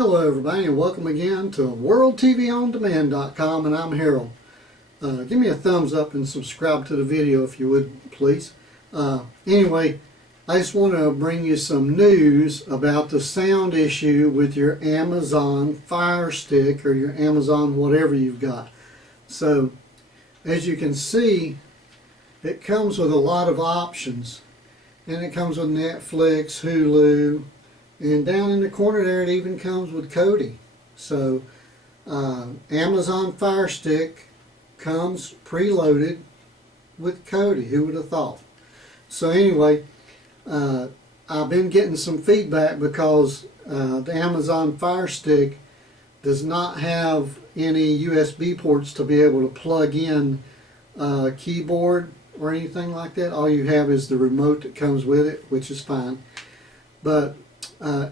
Hello everybody and welcome again to WorldTVOnDemand.com, and I'm Harold. Give me a thumbs up and subscribe to the video if you would please. Anyway, I just want to bring you some news about the sound issue with your Amazon Fire Stick or your Amazon whatever you've got. So as you can see, it comes with a lot of options, and it comes with Netflix, Hulu, and down in the corner there it even comes with Kodi. So Amazon Fire Stick comes preloaded with Kodi. Who would have thought? So anyway, I've been getting some feedback because the Amazon Fire Stick does not have any USB ports to be able to plug in keyboard or anything like that. All you have is the remote that comes with it, which is fine. But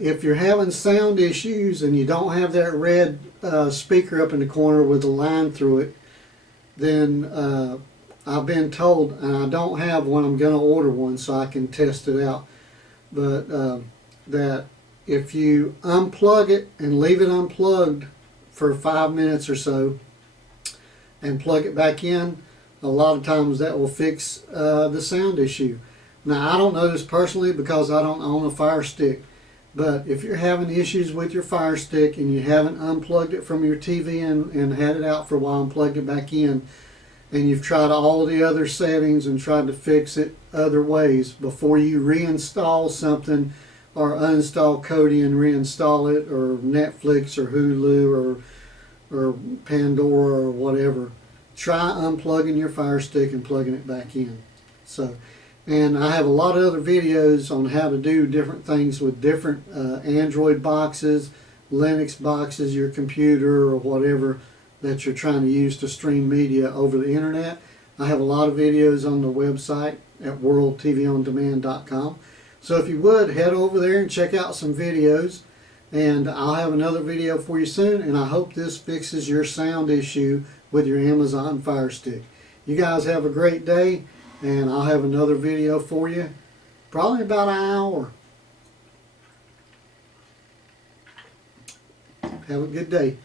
if you're having sound issues and you don't have that red speaker up in the corner with a line through it, then I've been told, and I don't have one, I'm going to order one so I can test it out, but that if you unplug it and leave it unplugged for 5 minutes or so and plug it back in, a lot of times that will fix the sound issue. Now, I don't know this personally because I don't own a Fire Stick, but if you're having issues with your Fire Stick and you haven't unplugged it from your TV and had it out for a while and plugged it back in, and you've tried all the other settings and tried to fix it other ways before you reinstall something or uninstall Kodi and reinstall it, or Netflix or Hulu or Pandora or whatever, try unplugging your Fire Stick and plugging it back in. And I have a lot of other videos on how to do different things with different Android boxes, Linux boxes, your computer or whatever that you're trying to use to stream media over the internet. I have a lot of videos on the website at WorldTVOnDemand.com. So if you would, head over there and check out some videos, and I'll have another video for you soon, and I hope this fixes your sound issue with your Amazon Fire Stick. You guys have a great day, and I'll have another video for you probably about an hour. Have a good day.